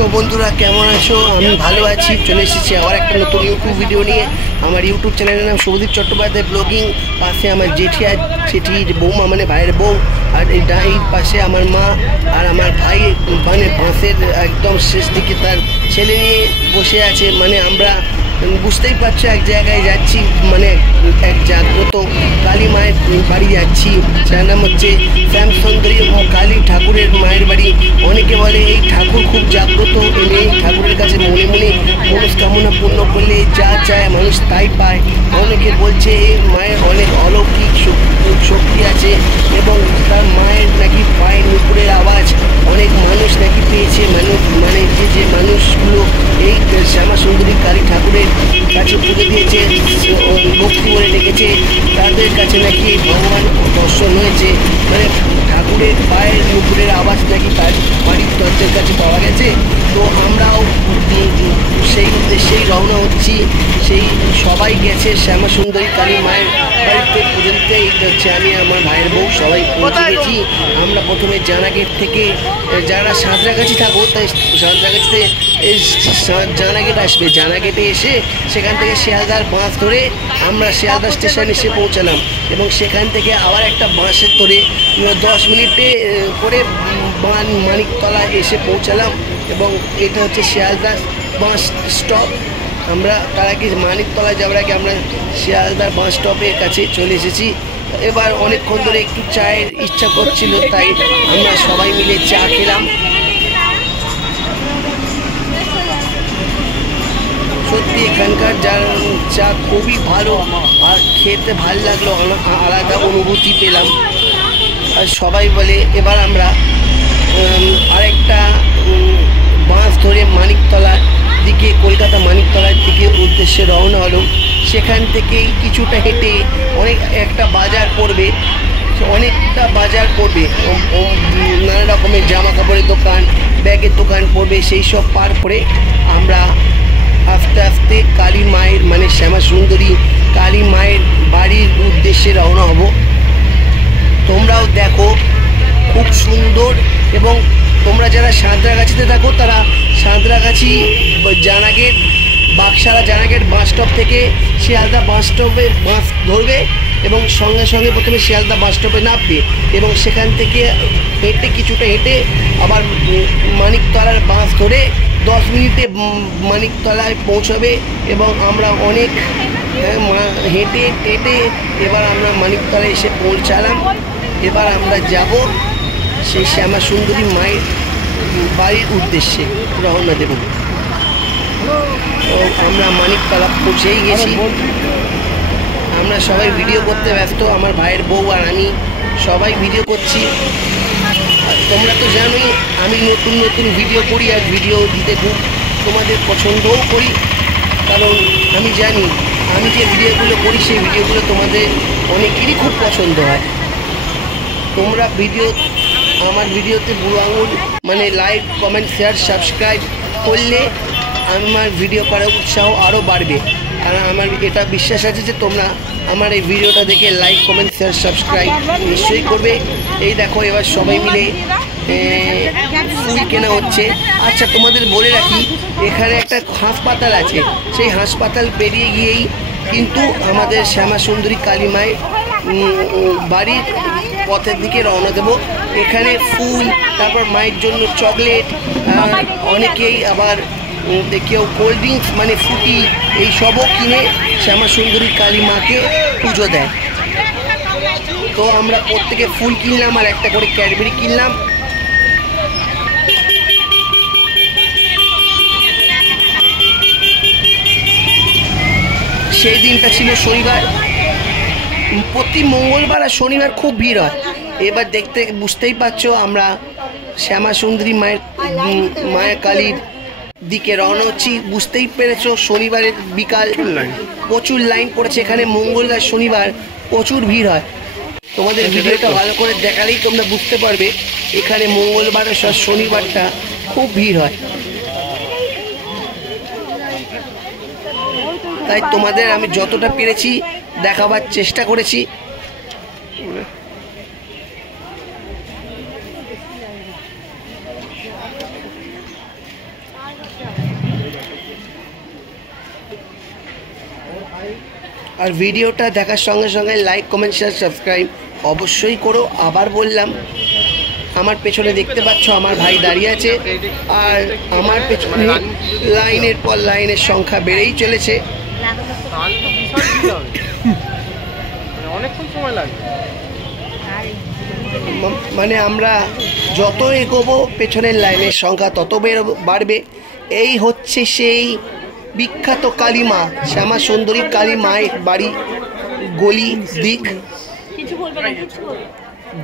তো বন্ধুরা কেমন আছো? আমি ভালো আছি। চলে এসেছি আবার একটা নতুন ইউটিউব ভিডিও নিয়ে। আমার ইউটিউব চ্যানেলের নাম শুভদীপ চট্টোপাধ্যায় ব্লগিং। পাশে আমার জেঠি আর জেঠির বৌমা মানে ভাইয়ের বউ, আর এই পাশে আমার মা আর আমার ভাই মানে বাঁশের একদম শেষ দিকে তার ছেলে নিয়ে বসে আছে। মানে আমরা বুঝতেই পারছো এক জায়গায় যাচ্ছি, মানে এক জাগ্রত কালী মায়ের বাড়ি যাচ্ছি। যার নাম হচ্ছে শ্যামসুন্দরী কালী ঠাকুরের মায়ের বাড়ি। অনেকে বলে এই ঠাকুর খুব জাগ্রত, এই ঠাকুরের কাছে মনে মনে মনস্কামনা পূর্ণ করলে যা চায় মানুষ তাই পায়। অনেকে বলছে এই মায়ের অনেক অলৌকিক শক্তি আছে এবং তার মায়ের নাকি পায়ের নুপুরের আওয়াজ অনেক মানুষ নাকি পেয়েছে। মানে যে মানুষগুলো এই শ্যামাসুন্দরী কালী ঠাকুরের কাছে পুজো দিয়েছে, ভক্তি করে ডেকেছে, তাদের কাছে নাকি ভগবান দর্শন হয়েছে। মানে ঠাকুরের পায়ের নুপুরের আওয়াজ নাকি তার বাড়ির দরজার কাছে পাওয়া গেছে। তো আমরাও সেই উদ্দেশ্যেই রওনা হচ্ছি। সেই সবাই গেছে শ্যামাসুন্দরী কালী মায়ের বাড়িতে পুজো দিতে। হচ্ছে আমি আমার ভাইয়ের বউ সবাই পৌঁছে গেছি। আমরা প্রথমে জানাগেট থেকে, যারা সাঁতরাগাছি থাকো তাই সাঁতরাগাছিতে জানাগেট আসবে। জানাগেটে এসে সেখান থেকে শিয়ালদার বাস ধরে আমরা শিয়ালদা স্টেশন এসে পৌঁছালাম এবং সেখান থেকে আবার একটা বাসের ধরে 10 মিনিটে করে মানিকতলা এসে পৌঁছালাম এবং এটা হচ্ছে শিয়ালদা বাস স্টপ। আমরা তার আগে মানিকতলা যাওয়ার আগে আমরা শিয়ালদার বাস স্টপের কাছে চলে এসেছি। এবার অনেকক্ষণ ধরে একটু চায়ের ইচ্ছা করছিল, তাই আমরা সবাই মিলে চা খেলাম। সত্যি এখানকার যার চা খুবই ভালো আর খেতে ভালো লাগলো, আলাদা অনুভূতি পেলাম। আর সবাই বলে এবার আমরা আরেকটা বাস ধরে মানিকতলার দিকে, কলকাতা মানিকতলার দিকে উদ্দেশ্যে রওনা হলো। সেখান থেকেই কিছুটা হেঁটে একটা বাজার পড়বে, অনেকটা বাজার পড়বে, নানা রকমের জামা কাপড়ের দোকান, ব্যাগের দোকান পড়বে। সেই সব পার করে আমরা আস্তে আস্তে কালী মায়ের মানে শ্যামাসুন্দরী কালী মায়ের বাড়ির উদ্দেশ্যে রওনা হব। তোমরাও দেখো খুব সুন্দর। এবং তোমরা যারা সাঁতরাগাছিতে থাকো তারা সাঁতরাগাছি জানাগেট বাগসারা জানাগেট বাস স্টপ থেকে শিয়ালদা বাস স্টপে বাস ধরবে এবং সঙ্গে সঙ্গে প্রথমে শিয়ালদা বাস স্টপে নামবে এবং সেখান থেকে হেঁটে কিছুটা হেঁটে আবার মানিকতলার বাস ধরে 10 মিনিটে মানিকতলায় পৌঁছাবে এবং আমরা অনেক হেঁটে টেটে এবার আমরা মানিকতলায় এসে পৌঁছালাম। এবার আমরা যাব সেই শ্যামাসুন্দরী মায়ের বাড়ির উদ্দেশ্যে রওনা দেব। তো আমরা মানিকতলা পৌঁছেই গেছি। আমরা সবাই ভিডিও করতে ব্যস্ত, আমার ভাইয়ের বউ আর আমি সবাই ভিডিও করছি। তোমরা তো জানোই আমি নতুন নতুন ভিডিও করি আর ভিডিও দিতে খুব তোমাদের পছন্দও করি, কারণ আমি জানি আমি যে ভিডিওগুলো করি সেই ভিডিওগুলো তোমাদের অনেকেরই খুব পছন্দ হয়। তোমরা আমার ভিডিওতে বুড়ো আঙুল মানে লাইক কমেন্ট শেয়ার সাবস্ক্রাইব করলে আমার ভিডিও করার উৎসাহ আরও বাড়বে। কারণ আমার এটা বিশ্বাস আছে যে তোমরা আমার এই ভিডিওটা দেখে লাইক কমেন্ট শেয়ার সাবস্ক্রাইব নিশ্চয়ই করবে। এই দেখো এবার সবাই মিলে ফুল কেনা হচ্ছে। আচ্ছা তোমাদের বলে রাখি, এখানে একটা হাসপাতাল আছে, সেই হাসপাতাল পেরিয়ে গিয়েই কিন্তু আমাদের শ্যামাসুন্দরী কালী মায়ের বাড়ির পথের দিকে রওনা দেবো। এখানে ফুল, তারপর মায়ের জন্য চকলেট, অনেকেই আবার কেউ কোল্ড ড্রিঙ্কস মানে ফ্রুটি এইসবও কিনে শ্যামাসুন্দরী কালী মাকে পুজো দেয়। তো আমরা প্রত্যেকে ফুল কিনলাম আর একটা করে ক্যাডবেরি কিনলাম। সেই দিনটা ছিল শনিবার। প্রতি মঙ্গলবার আর শনিবার খুব ভিড় হয়। এবার বুঝতেই পারছো আমরা শ্যামাসুন্দরী মায়ের কালীর দিকে রওনা হচ্ছি। বুঝতেই পেরেছো শনিবারের বিকাল প্রচুর লাইন পড়েছে। এখানে মঙ্গলবার শনিবার প্রচুর ভিড় হয়। তোমাদের ভিডিওটা ভালো করে দেখালেই তোমরা বুঝতে পারবে এখানে মঙ্গলবার আর শনিবারটা খুব ভিড় হয়। তাই তোমাদের আমি যতটা পেরেছি দেখাবার চেষ্টা করেছি। আর ভিডিওটা দেখার সঙ্গে সঙ্গে লাইক কমেন্ট শেয়ার সাবস্ক্রাইব অবশ্যই করো। আবার বললাম, আমার পেছনে দেখতে পাচ্ছ আমার ভাই দাঁড়িয়ে আছে, আর আমার পেছনে লাইনের পর লাইনের সংখ্যা বেড়েই চলেছে। মানে আমরা যত এগোবো পেছনের লাইনের সংখ্যা তত বাড়বে। এই হচ্ছে সেই বিখ্যাত কালীমা, শ্যামা সুন্দরী কালী মায়ের বাড়ি গলি দিক।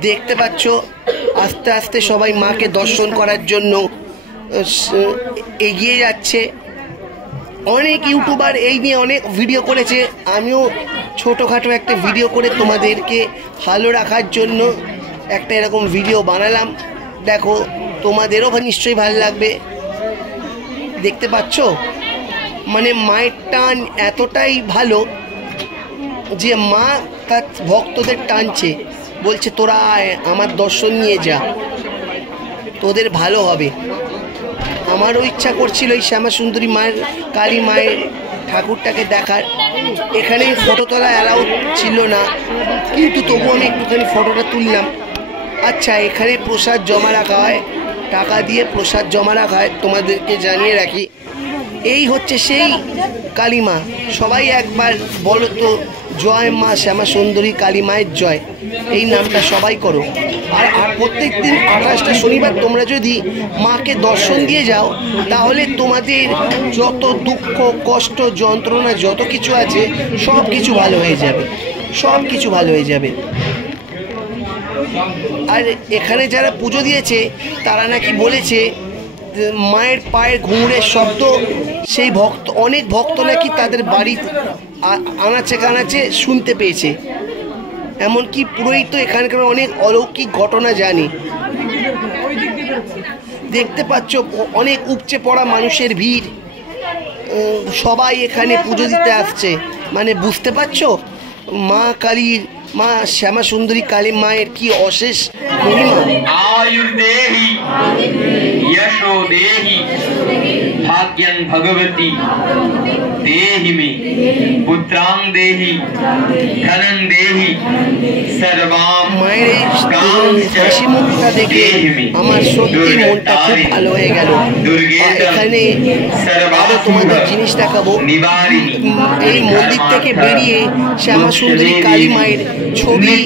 দেখতে পাচ্ছ আস্তে আস্তে সবাই মাকে দর্শন করার জন্য এগিয়ে যাচ্ছে। অনেক ইউটিউবার এই নিয়ে অনেক ভিডিও করেছে, আমিও ছোটোখাটো একটা ভিডিও করে তোমাদেরকে ভালো রাখার জন্য একটা এরকম ভিডিও বানালাম। দেখো, তোমাদেরও নিশ্চয়ই ভালো লাগবে। দেখতে পাচ্ছ মানে মায়ের টান এতটাই ভালো যে মা তার ভক্তদের টানছে, বলছে তোরা আমার দর্শন নিয়ে যা, তোদের ভালো হবে। আমারও ইচ্ছা করছিল এই শ্যামা সুন্দরী মায়ের কালী মায়ের ঠাকুরটাকে দেখার। এখানে ফটো তোলা অ্যালাউ ছিল না, কিন্তু তবু আমি একটুখানি ফটোটা তুললাম। আচ্ছা, এখানে প্রসাদ জমা রাখা হয়, টাকা দিয়ে প্রসাদ জমা রাখা হয়, তোমাদেরকে জানিয়ে রাখি। এই হচ্ছে সেই কালী মা। সবাই একবার বলো তো, জয় মা শ্যামা সুন্দরী কালী মায়ের জয়, এই নামটা সবাই করো। আর প্রত্যেক দিন 28টা শনিবার তোমরা যদি মাকে দর্শন দিয়ে যাও, তাহলে তোমাদের যত দুঃখ কষ্ট যন্ত্রণা যত কিছু আছে সব কিছু ভালো হয়ে যাবে, সব কিছু ভালো হয়ে যাবে। আর এখানে যারা পুজো দিয়েছে তারা নাকি বলেছে মায়ের পায়ের ঘুঙুরের শব্দ সেই অনেক ভক্ত নাকি তাদের বাড়ি আনাচে কানাচে শুনতে পেয়েছে। এমনকি পুরোহিত তো এখানকার অনেক অলৌকিক ঘটনা জানি। দেখতে পাচ্ছ অনেক উপচে পড়া মানুষের ভিড়, সবাই এখানে পুজো দিতে আসছে। মানে বুঝতে পারছো মা কালীর, মা শ্যামা সুন্দরী কালী মায়ের কি অশেষ মহিমা। आयुर् देहि यशो देहि भाग्यं भगवती देहि मे पुत्रां देहि धनं देहि सर्वां মায়ের হাসি মুখটা দেখে আমার সত্যি মনটা খুব ভালো হয়ে গেল। এখানে আরো তোমাদের জিনিস দেখাবো। এই মন্দির থেকে বেরিয়ে শ্যামা সুন্দরী কালী মায়ের ছবি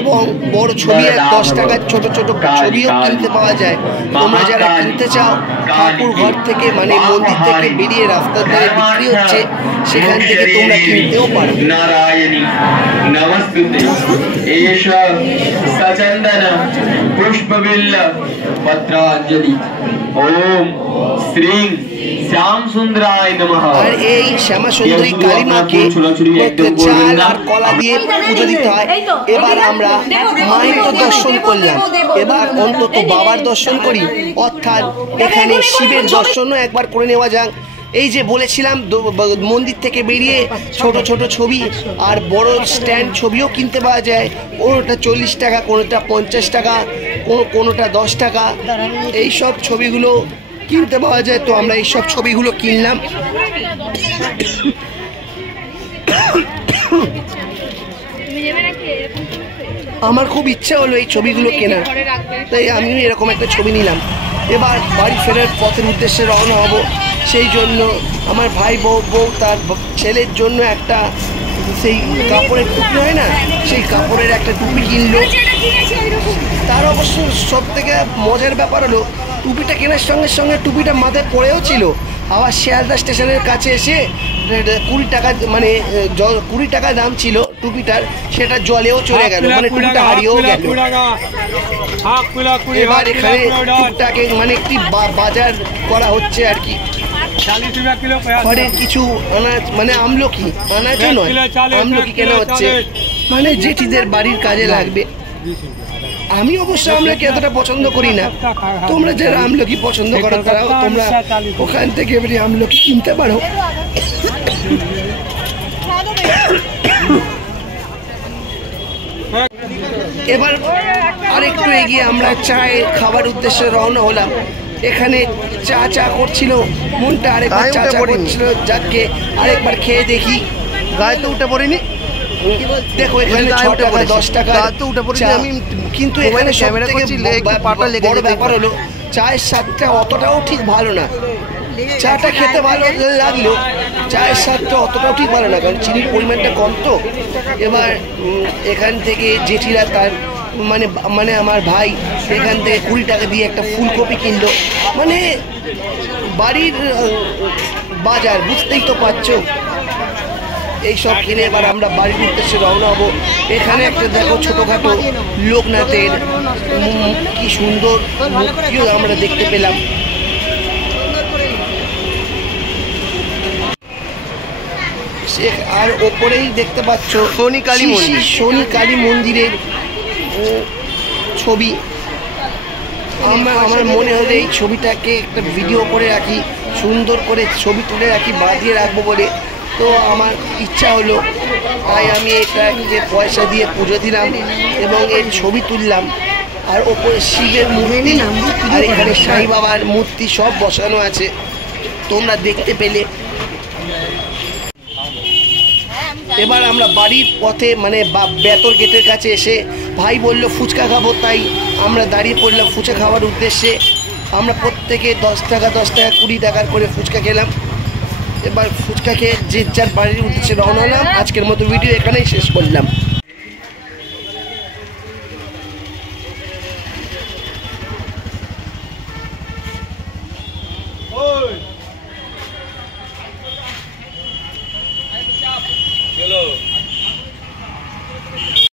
এবং বড় ছবি আর 10 টাকার ছোট ছোট ছবিও কিনতে পাওয়া যায়। তোমরা যারা কিনতে চাও, ঠাকুর ঘর থেকে মানে মন্দির থেকে বেরিয়ে রাস্তার ধারে বিক্রি হচ্ছে, সেখান থেকে তোমরা কিনতেও পারো। नारायणी नमस्तुते एषा सचन्दन पुष्पबिल्ल पत्राञ्जलि ओम श्री श्याम सुंदराय नमः। আর এই শ্যামা সুন্দরী কালী মাকে চাল আর কলা দিয়ে পুজো দিতে হয়। এবার আমরা মায়ের তো দর্শন করলাম, এবার অন্তত বাবার দর্শন করি, অর্থাৎ এখানে শিবের দর্শনও একবার করে নেওয়া যাক। এই যে বলেছিলাম মন্দির থেকে বেরিয়ে ছোট ছোট ছবি আর বড় স্ট্যান্ড ছবিও কিনতে পাওয়া যায়। কোনোটা 40 টাকা, কোনোটা 50 টাকা, কোনোটা 10 টাকা, এই সব ছবিগুলো কিনতে পাওয়া যায়। তো আমরা এইসব ছবিগুলো কিনলাম। আমার খুব ইচ্ছা হলো এই ছবিগুলো কেনার, তাই আমিও এরকম একটা ছবি নিলাম। এবার বাড়ি ফেরার পথের উদ্দেশ্যে রওনা হব। সেই জন্য আমার ভাই বউ তার ছেলের জন্য একটা সেই কাপড়ের টুপি হয় না, সেই কাপড়ের একটা টুপি কিনলো। তার অবশ্য সব থেকে মজার ব্যাপার হলো টুপিটা কেনার সঙ্গে সঙ্গে টুপিটা মাথায় পড়েও ছিল। আবার শিয়ালদা স্টেশনের কাছে এসে 20 টাকা মানে 20 টাকা দাম ছিল টুপিটার, সেটা জলেও চলে গেল, মানে টুপিটা হারিয়েও গেল। এবার এখানে টুকটাকে মানে একটি বাজার করা হচ্ছে আর কি। ঘরের কিছু আনাজ মানে আমলকি, আনাজও নয় আমলকি কেনা হচ্ছে, মানে জেঠিদের বাড়ির কাজে লাগবে। আমি অবশ্য আমলকি এতটা পছন্দ করি না, তোমরা যারা আমলকি পছন্দ করো তারাও তোমরা ওখান থেকে এবারে আমলকি কিনতে পারো। এবার আরেকটু এগিয়ে আমরা চায়ের খাবার উদ্দেশ্যে রওনা হলাম। এখানে চা করছিল, মনটা আরেকবার চা করছিল, যাকে আরেকবার খেয়ে দেখি। গায়ে তো উঠে পড়িনি। দেখো এখানে 6 টাকা 10 টাকা তো উঠে পড়িনি আমি, কিন্তু এখানে ক্যামেরা করছি পাটা লেগে বড় ব্যাপার হলো চায়ের স্বাদটা অতটাও ঠিক ভালো না। চাটা খেতে ভালো লাগলো, চায়ের স্বাদটা অতটাও ঠিক ভালো না, কারণ চিনির পরিমাণটা কম তো। এবার এখান থেকে জেঠিরা তার মানে আমার ভাই এখান থেকে 20 টাকা দিয়ে একটা ফুলকপি কিনলো। মানে বাড়ির বাজার, বুঝতেই তো পারছো। এইসব কিনে এবার আমরা বাড়ির উদ্দেশ্যে রওনা হবো। এখানে একটা দেখো ছোটোখাটো লোকনাথের কি সুন্দর মূর্তিও আমরা দেখতে পেলাম। আর ওপরেই দেখতে পাচ্ছ শনি কালী মন্দির, শনি কালী মন্দিরের ছবি। আমার মনে হলো এই ছবিটাকে একটা ভিডিও করে রাখি, সুন্দর করে ছবি তুলে রাখি, বাঁধিয়ে রাখবো বলে। তো আমার ইচ্ছা হলো, তাই আমি এটাকে পয়সা দিয়ে পুজো দিলাম এবং এর ছবি তুললাম। আর ওপরে শিবের মূর্তি আর এখানে সাই বাবার মূর্তি সব বসানো আছে, তোমরা দেখতে পেলে। এবার আমরা বাড়ির পথে মানে বেতর গেটের কাছে এসে ভাই বলল ফুচকা খাবো, তাই আমরা দাঁড়িয়ে পড়লাম ফুচকা খাওয়ার উদ্দেশ্যে। আমরা প্রত্যেকে 10 টাকা 20 টাকার করে ফুচকা খেলাম। এবার ফুচকা খেয়ে যে যার বাড়ির উদ্দেশ্যে রওনা হলাম। আজকের মতো ভিডিও এখানেই শেষ করলাম।